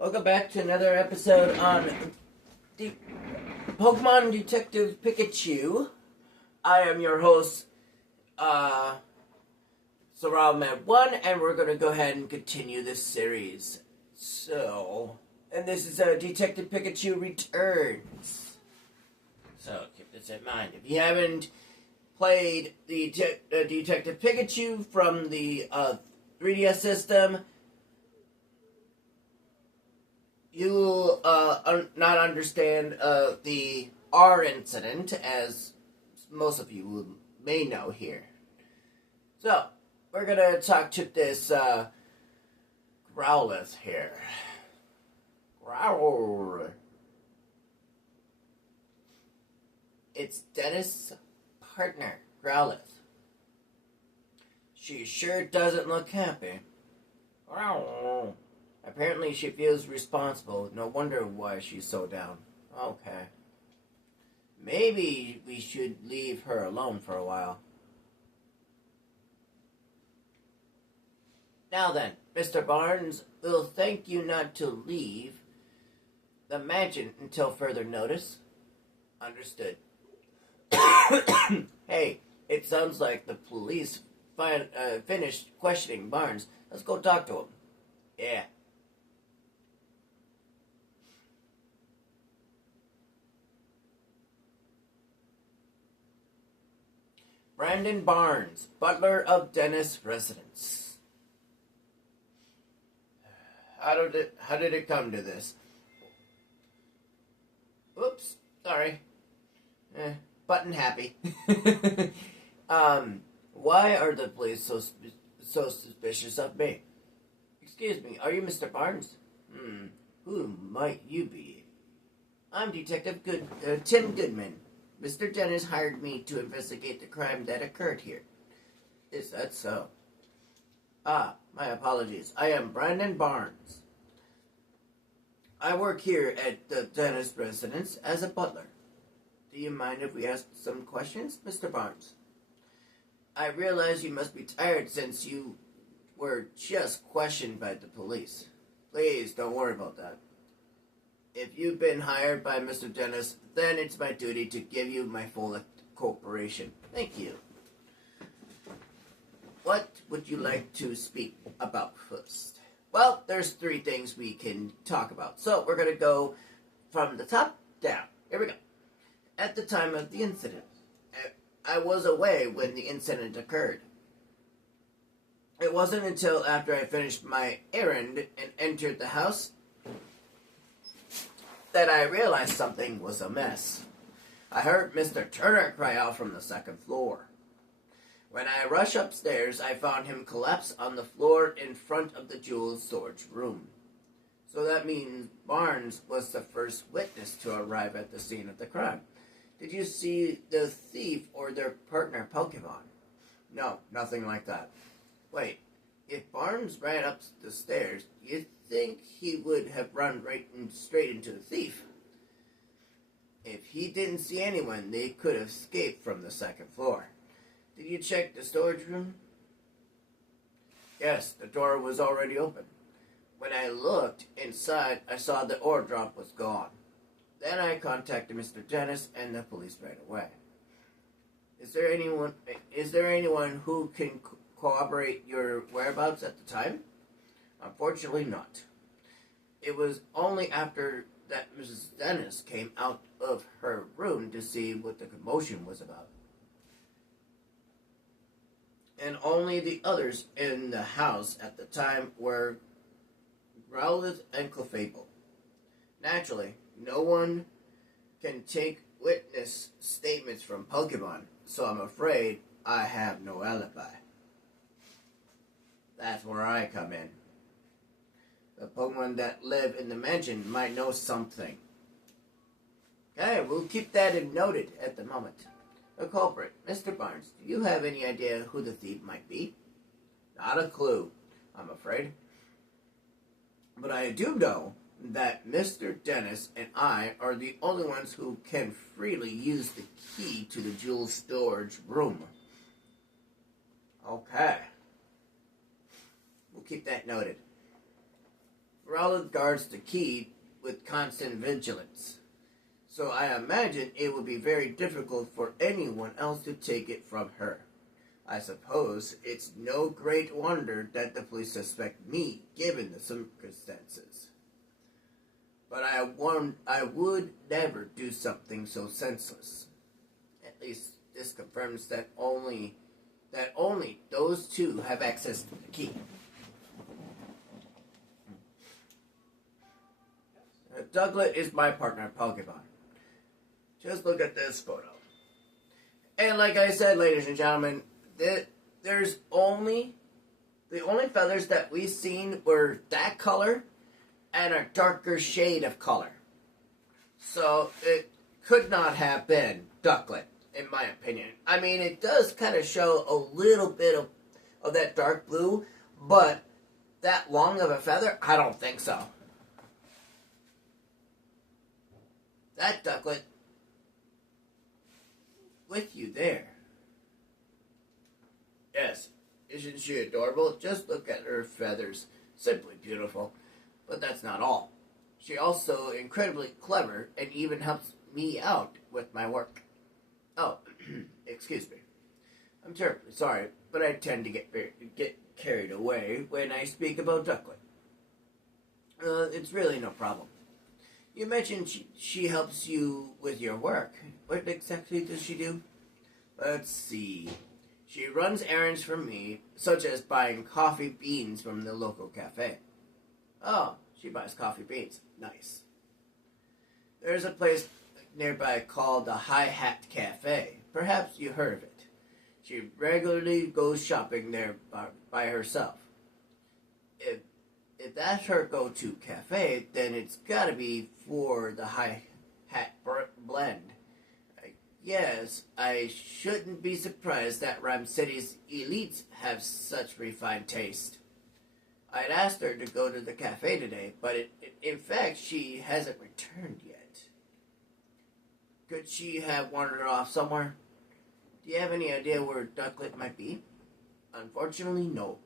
Welcome back to another episode on the Pokemon Detective Pikachu. I am your host, SoralMed1, and we're going to go ahead and continue this series. And this is Detective Pikachu Returns. So, keep this in mind. If you haven't played the Detective Pikachu from the 3DS system, you'll not understand the R incident, as most of you may know here. So, we're gonna talk to this Growlithe here. Growl. It's Dennis' partner, Growlithe. She sure doesn't look happy. Growl. Apparently she feels responsible. No wonder why she's so down. Okay. Maybe we should leave her alone for a while. Now then, Mr. Barnes, we'll thank you not to leave the mansion until further notice. Understood. Hey, it sounds like the police finished questioning Barnes. Let's go talk to him. Yeah. Brandon Barnes, butler of Dennis residence. How did it come to this? Oops, sorry. Button happy. Why are the police so suspicious of me? Excuse me, are you Mr. Barnes? Who might you be? I'm Detective Tim Goodman. Mr. Dennis hired me to investigate the crime that occurred here. Is that so? My apologies. I am Brandon Barnes. I work here at the Dennis residence as a butler. Do you mind if we ask some questions, Mr. Barnes? I realize you must be tired since you were just questioned by the police. Please, don't worry about that. If you've been hired by Mr. Dennis, then it's my duty to give you my full cooperation. Thank you. What would you like to speak about first? Well, there's 3 things we can talk about. So we're going to go from the top down. Here we go. At the time of the incident, I was away when the incident occurred. It wasn't until after I finished my errand and entered the house that I realized something was amiss. I heard Mr. Turner cry out from the 2nd floor. When I rushed upstairs, I found him collapsed on the floor in front of the jewel storage room. So that means Barnes was the first witness to arrive at the scene of the crime. Did you see the thief or their partner Pokemon? No, nothing like that. Wait, if Barnes ran up the stairs, you'd think he would have run straight into the thief. If he didn't see anyone, they could have escaped from the 2nd floor. Did you check the storage room? Yes, the door was already open. When I looked inside, I saw the ore drop was gone. Then I contacted Mr. Dennis and the police right away. Is there anyone who can corroborate your whereabouts at the time? Unfortunately not. It was only after that Mrs. Dennis came out of her room to see what the commotion was about. And only the others in the house at the time were Growlithe and Clefable. Naturally, no one can take witness statements from Pokemon, so I'm afraid I have no alibi. That's where I come in. The Pokemon that live in the mansion might know something. Okay, we'll keep that in noted at the moment. The culprit, Mr. Barnes, do you have any idea who the thief might be? Not a clue, I'm afraid. But I do know that Mr. Dennis and I are the only ones who can freely use the key to the jewel storage room. Okay. We'll keep that noted. Growlithe guards the key with constant vigilance. So I imagine it would be very difficult for anyone else to take it from her. I suppose it's no great wonder that the police suspect me, given the circumstances. But I would never do something so senseless. At least this confirms that only those two have access to the key. Douglas is my partner in Pokemon. Just look at this photo. And like I said, ladies and gentlemen, the only feathers that we've seen were that color and a darker shade of color. So it could not have been Ducklet, in my opinion. I mean, it does kind of show a little bit of that dark blue, but that long of a feather, I don't think so. That Ducklet with you there. Yes, isn't she adorable? Just look at her feathers. Simply beautiful. But that's not all. She also incredibly clever and even helps me out with my work. Oh, excuse me. I'm terribly sorry, but I tend to get carried away when I speak about Ducklet. It's really no problem. You mentioned she helps you with your work. What exactly does she do? Let's see. She runs errands for me, such as buying coffee beans from the local cafe. Oh, she buys coffee beans. Nice. There's a place nearby called the High Hat Cafe. Perhaps you heard of it. She regularly goes shopping there by herself. If that's her go-to cafe, then it's gotta be for the High Hat blend. Yes, I shouldn't be surprised that Rhyme City's elites have such refined taste. I'd asked her to go to the cafe today, but in fact, she hasn't returned yet. Could she have wandered off somewhere? Do you have any idea where Ducklet might be? Unfortunately, no.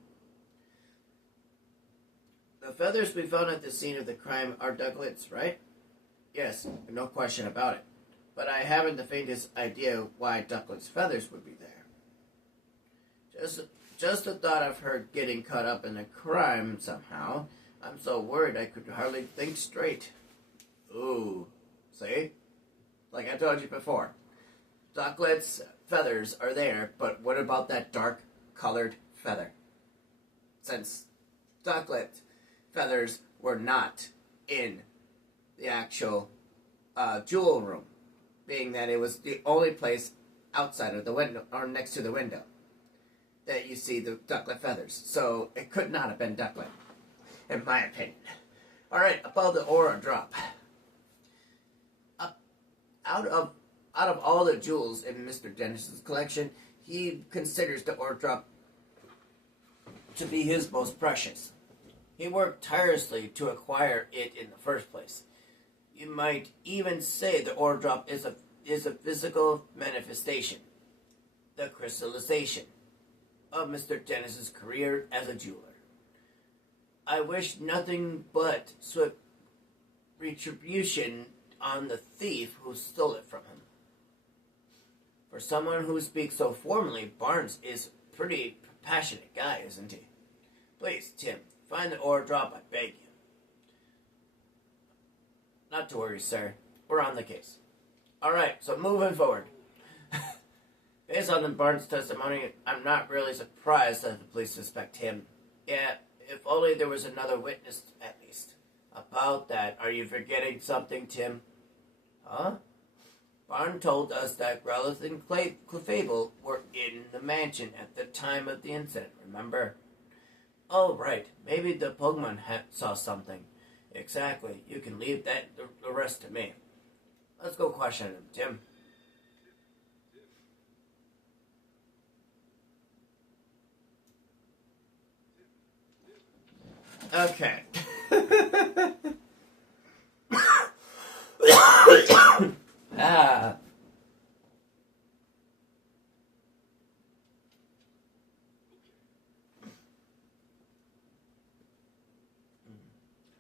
The feathers we found at the scene of the crime are Ducklet's, right? Yes, no question about it. But I haven't the faintest idea why Ducklet's feathers would be there. Just the thought of her getting caught up in a crime somehow. I'm so worried I could hardly think straight. Ooh, see? Like I told you before. Ducklet's feathers are there, but what about that dark-colored feather? Since Ducklet feathers were not in the actual jewel room, being that it was the only place outside of the window, or next to the window, that you see the Ducklet feathers. So it could not have been Ducklet, in my opinion. Alright, about the aura drop. Out of all the jewels in Mr. Dennis's collection, he considers the aura drop to be his most precious. He worked tirelessly to acquire it in the first place. You might even say the aura drop is a physical manifestation, the crystallization of Mr. Dennis's career as a jeweler. I wish nothing but swift retribution on the thief who stole it from him. For someone who speaks so formally, Barnes is a pretty passionate guy, isn't he? Please, Tim, find the aura drop, I beg you. Not to worry, sir. We're on the case. Alright, so moving forward. Based on the Barnes testimony, I'm not really surprised that the police suspect him. Yeah, if only there was another witness, at least. About that, are you forgetting something, Tim? Huh? Barnes told us that Growlithe and Clefable were in the mansion at the time of the incident, remember? Oh, right. Maybe the Pokemon saw something. Exactly. You can leave the rest to me. Let's go question him, Tim. Okay. ah.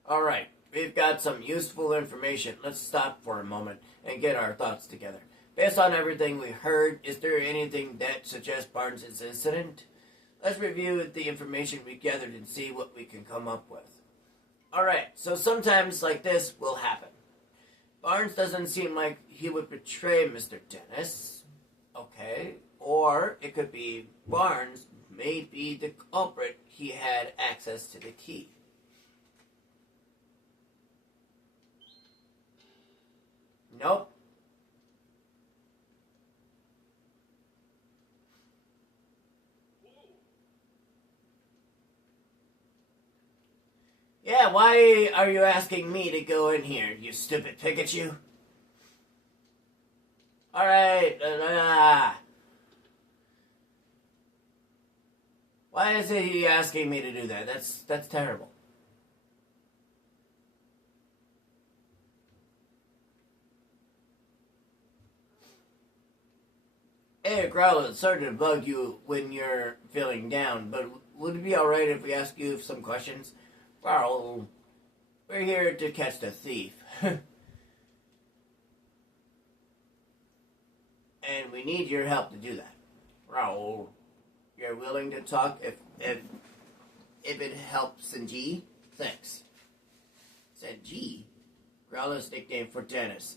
Alright, we've got some useful information. Let's stop for a moment and get our thoughts together. Based on everything we heard, is there anything that suggests Barnes' incident? Let's review the information we gathered and see what we can come up with. Alright, so sometimes like this will happen. Barnes doesn't seem like he would betray Mr. Dennis. Okay. Or it could be Barnes may be the culprit. He had access to the key. Nope. Yeah, why are you asking me to go in here, you stupid Pikachu? Alright, why is he asking me to do that? That's terrible. Hey, Growler, sorry to bug you when you're feeling down, but would it be alright if we ask you some questions? Well, we're here to catch the thief. And we need your help to do that. Raoul, you're willing to talk if it helps Senji? Thanks. Senji? Growler's nickname for Dennis.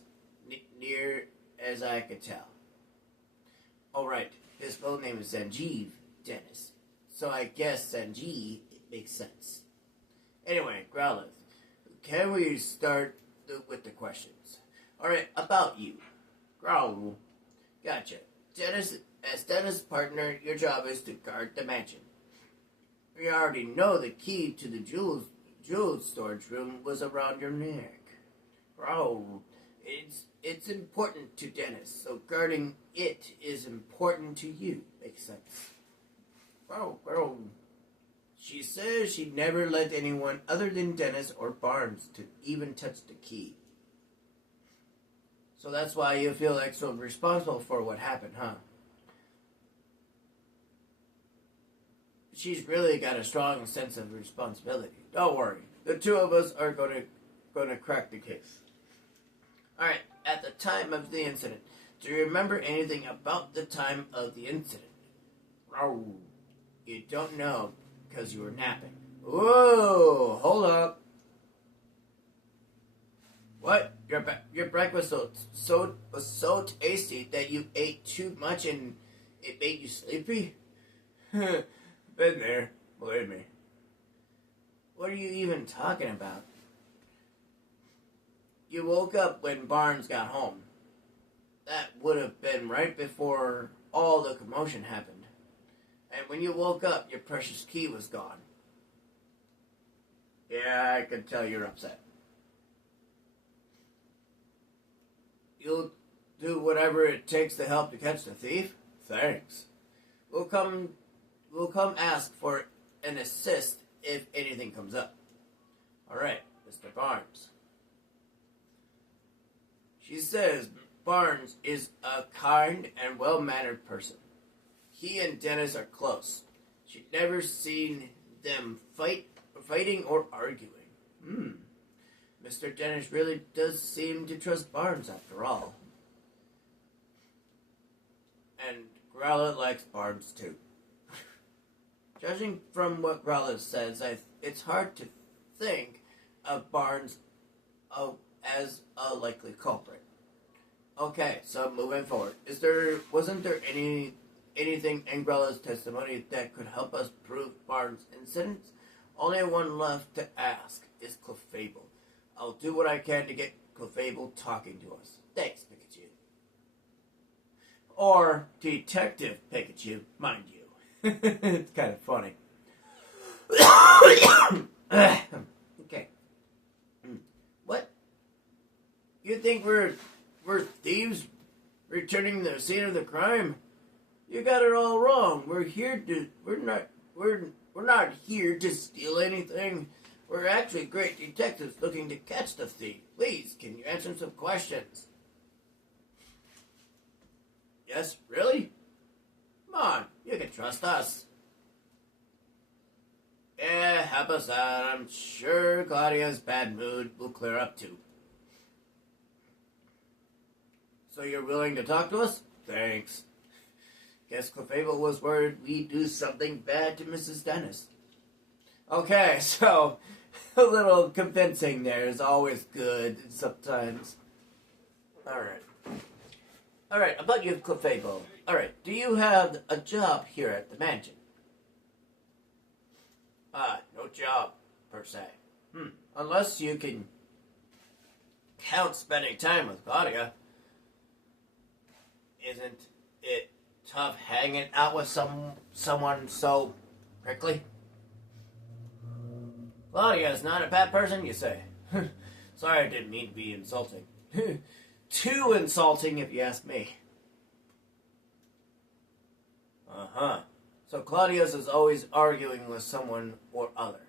Near as I could tell. Alright, his full name is Sanjeev Dennis. So I guess Sanji makes sense. Anyway, Growlithe, can we start with the questions? Alright, about you. Growl. Gotcha. Dennis, as Dennis' partner, your job is to guard the mansion. We already know the key to the jewels storage room was around your neck. Growl. It's important to Dennis, so guarding it is important to you. Makes sense. Growl. She says she'd never let anyone other than Dennis or Barnes to even touch the key. So that's why you feel extra responsible for what happened, huh? She's really got a strong sense of responsibility. Don't worry. The two of us are going to crack the case. Alright, at the time of the incident, do you remember anything about the time of the incident? Oh, you don't know because you were napping. Whoa, hold up. What? Your breakfast was so tasty that you ate too much and it made you sleepy? Been there, believe me. What are you even talking about? You woke up when Barnes got home. That would have been right before all the commotion happened. And when you woke up, your precious key was gone. Yeah, I can tell you're upset. You'll do whatever it takes to help to catch the thief? Thanks. We'll come ask for an assist if anything comes up. Alright, Mr. Barnes. She says Barnes is a kind and well-mannered person. He and Dennis are close. She'd never seen them fighting or arguing. Mr. Dennis really does seem to trust Barnes after all. And Growlithe likes Barnes too. Judging from what Growlithe says, it's hard to think of Barnes as a likely culprit. Okay, so moving forward, wasn't there anything in Growlithe's testimony that could help us prove Barnes' incidents? Only one left to ask is Clefable. I'll do what I can to get Clefable talking to us. Thanks, Pikachu. Or Detective Pikachu, mind you. It's kind of funny. Okay. What? You think we're thieves returning to the scene of the crime? You got it all wrong. We're not here to steal anything. We're actually great detectives looking to catch the thief. Please, can you answer some questions? Yes, really? Come on, you can trust us. Yeah, help us out. I'm sure Claudia's bad mood will clear up too. So you're willing to talk to us? Thanks. Guess Clefable was worried we'd do something bad to Mrs. Dennis. Okay, so a little convincing there is always good sometimes. Alright, about you, Clefable. Alright, do you have a job here at the mansion? No job, per se. Unless you can count spending time with Claudia. Isn't it tough hanging out with someone so prickly? Claudia is not a bad person, you say? Sorry, I didn't mean to be insulting. Too insulting, if you ask me. Uh-huh. So Claudius is always arguing with someone or other.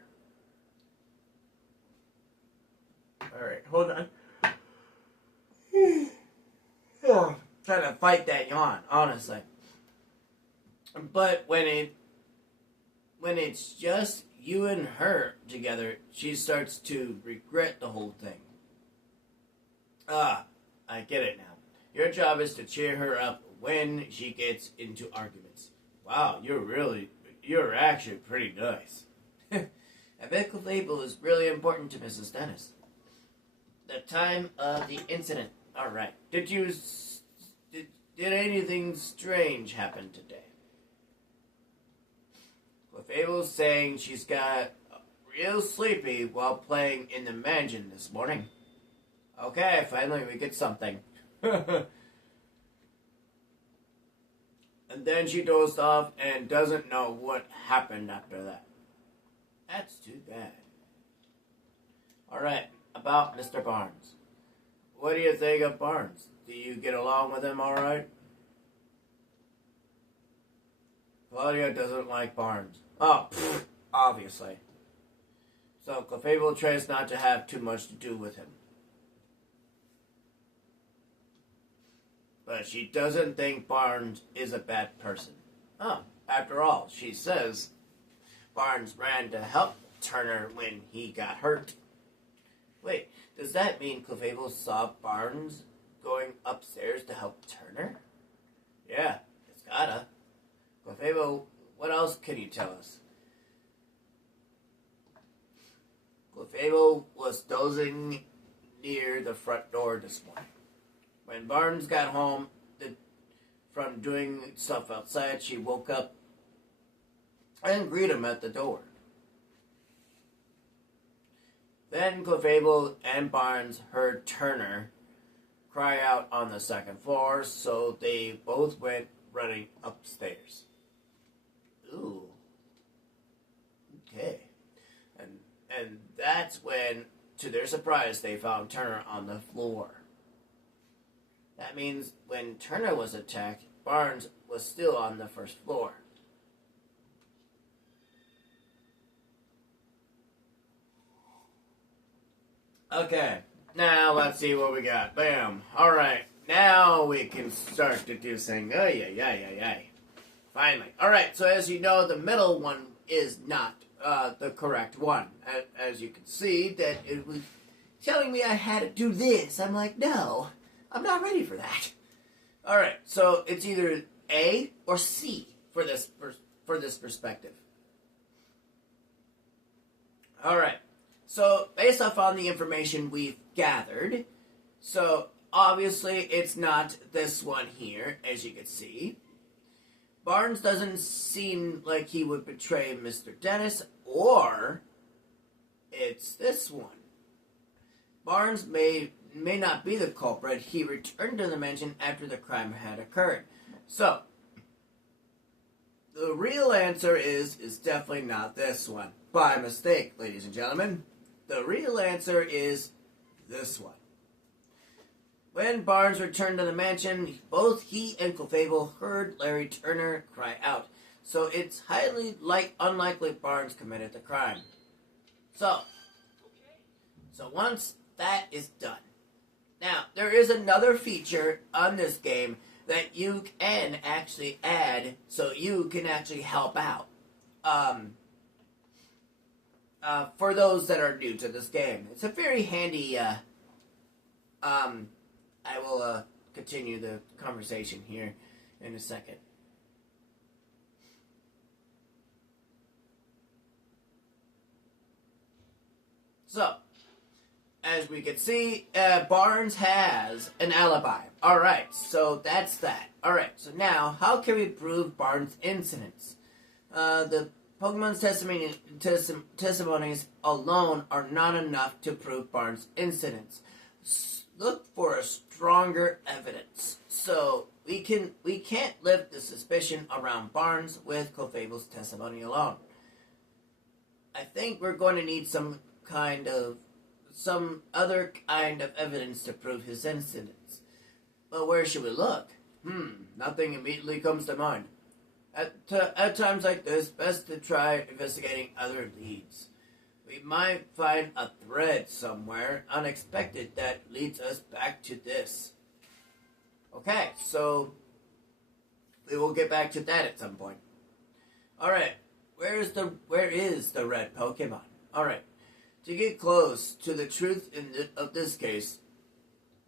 Alright, hold on. Trying to fight that yawn, honestly. But when it's just you and her together, she starts to regret the whole thing. I get it now. Your job is to cheer her up when she gets into arguments. Wow, you're actually pretty nice. I bet Clefable is really important to Mrs. Dennis. The time of the incident. Alright. Did anything strange happen today? Clefable's saying she's got real sleepy while playing in the mansion this morning. Okay, finally we get something. And then she dozed off and doesn't know what happened after that. That's too bad. Alright, about Mr. Barnes. What do you think of Barnes? Do you get along with him alright? Claudia doesn't like Barnes. Oh, obviously. So Clefable tries not to have too much to do with him. But she doesn't think Barnes is a bad person. Oh, after all, she says Barnes ran to help Turner when he got hurt. Wait, does that mean Clefable saw Barnes going upstairs to help Turner? Yeah, it's gotta. Clefable, what else can you tell us? Clefable was dozing near the front door this morning. When Barnes got home from doing stuff outside, she woke up and greeted him at the door. Then Clefable and Barnes heard Turner cry out on the second floor, so they both went running upstairs. Ooh. Okay. And that's when, to their surprise, they found Turner on the floor. That means when Turner was attacked, Barnes was still on the first floor. Okay, now let's see what we got. Bam. Alright, now we can start deducing. Ay. Finally. Alright, so as you know, the middle one is not the correct one. As you can see, that it was telling me I had to do this. I'm like, no. I'm not ready for that. Alright, so it's either A or C for this perspective. Alright, so based off on the information we've gathered, so obviously it's not this one here, as you can see. Barnes doesn't seem like he would betray Mr. Dennis, or it's this one. Barnes may not be the culprit. He returned to the mansion after the crime had occurred. So, the real answer is definitely not this one. By mistake, ladies and gentlemen. The real answer is this one. When Barnes returned to the mansion, both he and Clefable heard Larry Turner cry out. So it's highly unlikely Barnes committed the crime. So once that is done. Now, there is another feature on this game that you can actually add so you can actually help out. for those that are new to this game. It's a very handy. I will continue the conversation here in a second. So, as we can see, Barnes has an alibi. Alright, so that's that. Alright, so now, how can we prove Barnes' innocence? The Pokemon's testimonies alone are not enough to prove Barnes' innocence. Look for a stronger evidence. So, we can't lift the suspicion around Barnes with Clefable's testimony alone. I think we're going to need some other kind of evidence to prove his innocence. But where should we look? Nothing immediately comes to mind. At times like this, best to try investigating other leads. We might find a thread somewhere unexpected that leads us back to this. Okay, so we will get back to that at some point. Alright, where is the red Pokemon? Alright. To get close to the truth of this case,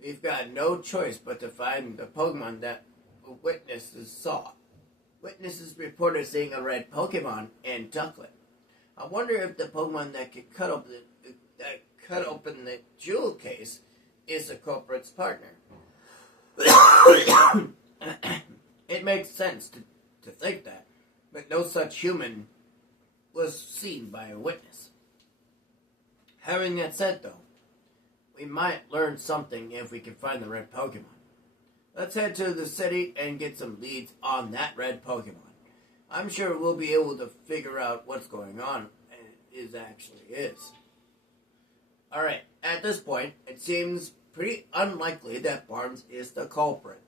we've got no choice but to find the Pokemon that witnesses saw. Witnesses reported seeing a red Pokemon in Ducklet. I wonder if the Pokemon that could cut open the jewel case is the culprit's partner. It makes sense to think that, but no such human was seen by a witness. Having that said, though, we might learn something if we can find the red Pokemon. Let's head to the city and get some leads on that red Pokemon. I'm sure we'll be able to figure out what's going on and it actually is. Alright, at this point, it seems pretty unlikely that Barnes is the culprit.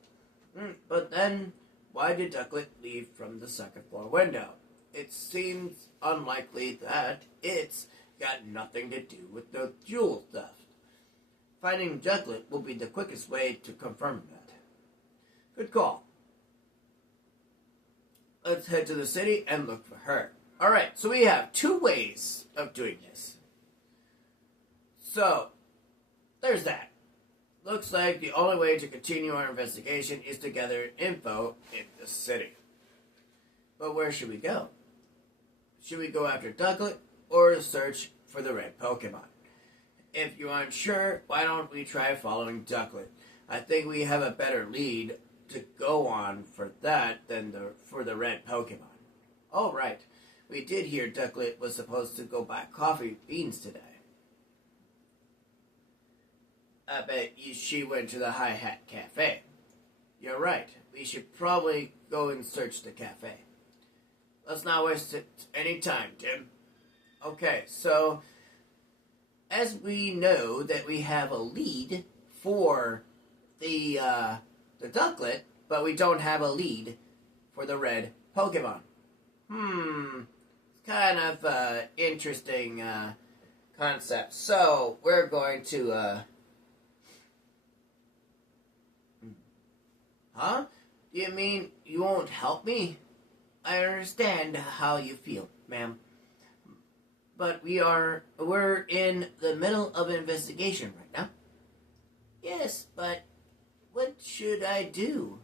But then, why did Ducklet leave from the second floor window? It seems unlikely that it's got nothing to do with the jewel theft. Finding Ducklet will be the quickest way to confirm that. Good call. Let's head to the city and look for her. Alright, so we have two ways of doing this. So, there's that. Looks like the only way to continue our investigation is to gather info in the city. But where should we go? Should we go after Ducklet or search for the red Pokemon? If you aren't sure, why don't we try following Ducklet? I think we have a better lead to go on for that than for the red Pokemon. Oh, right. We did hear Ducklet was supposed to go buy coffee beans today. I bet she went to the High Hat Cafe. You're right. We should probably go and search the cafe. Let's not waste any time, Tim. Okay, so as we know that we have a lead for the Ducklet, but we don't have a lead for the red Pokemon. It's kind of interesting concept. So we're going to Huh? You mean you won't help me? I understand how you feel, ma'am. But we're in the middle of an investigation right now. Yes, but what should I do?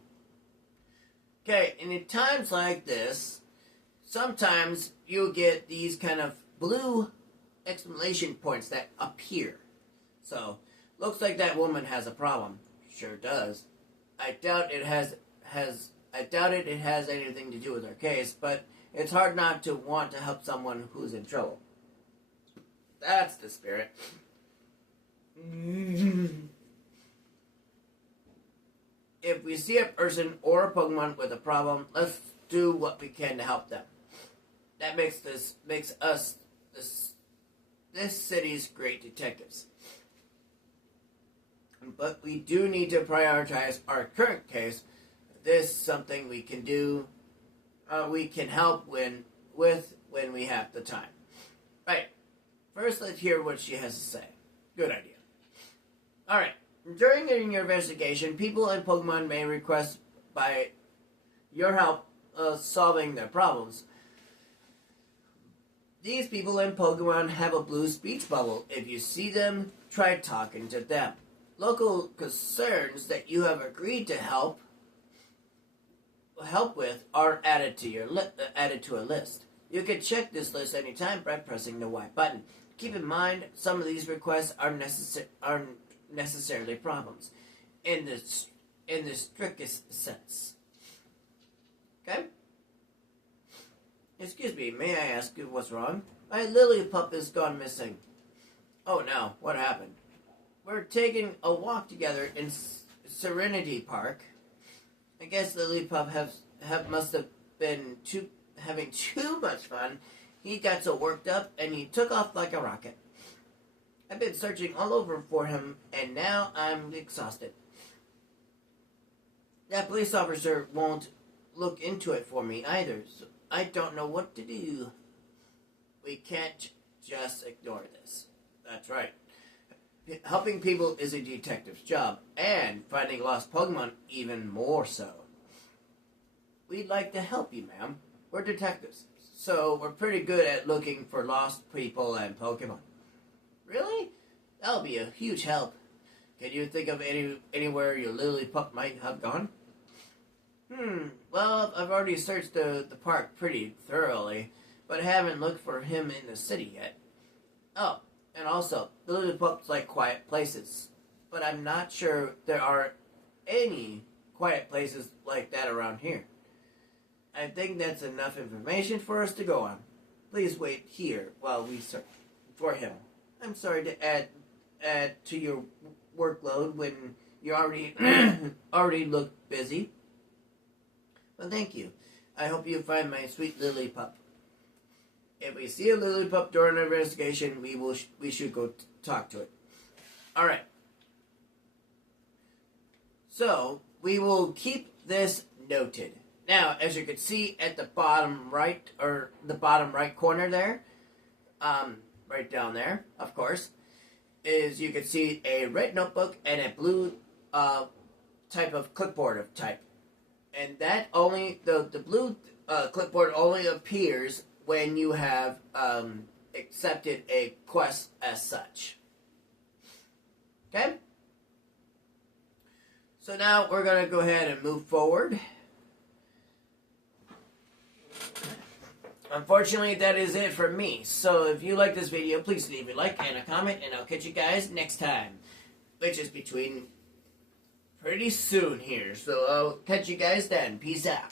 Okay, and in times like this, sometimes you'll get these kind of blue exclamation points that appear. So, looks like that woman has a problem. Sure does. I doubt it has anything to do with our case, but it's hard not to want to help someone who's in trouble. That's the spirit. If we see a person or a Pokemon with a problem, let's do what we can to help them. That makes us this city's great detectives. But we do need to prioritize our current case. This is something we can do. We can help when we have the time. Right. First, let's hear what she has to say. Good idea. Alright. During your investigation, people and Pokemon may request by your help solving their problems. These people in Pokemon have a blue speech bubble. If you see them, try talking to them. Local concerns that you have agreed to help with are added to a list. You can check this list anytime by pressing the Y button. Keep in mind, some of these requests are necessarily problems in the strictest sense. Okay? Excuse me, may I ask you what's wrong? My Lillipup has gone missing. Oh no, what happened? We're taking a walk together in Serenity Park. I guess Lillipup must have been having too much fun. He got so worked up and he took off like a rocket. I've been searching all over for him and now I'm exhausted. That police officer won't look into it for me either, so I don't know what to do. We can't just ignore this. That's right. Helping people is a detective's job, and finding lost Pokemon even more so. We'd like to help you, ma'am. We're detectives, so we're pretty good at looking for lost people and Pokemon. Really? That'll be a huge help. Can you think of anywhere your Lillipup might have gone? Well, I've already searched the park pretty thoroughly, but I haven't looked for him in the city yet. Oh, and also, Lillipups like quiet places, but I'm not sure there are any quiet places like that around here. I think that's enough information for us to go on. Please wait here while we search for him. I'm sorry to add to your workload when you already look busy. Well, thank you. I hope you find my sweet Lillipup. If we see a Lillipup during an investigation, we should go talk to it. All right. So we will keep this noted. Now, as you can see at the bottom right corner there, right down there, of course, is you can see a red notebook and a blue type of clipboard of type. And that only, the blue clipboard only appears when you have accepted a quest as such. Okay? So now we're going to go ahead and move forward. Unfortunately, that is it for me. So if you like this video, please leave a like and a comment, and I'll catch you guys next time. Which is between pretty soon here. So I'll catch you guys then. Peace out.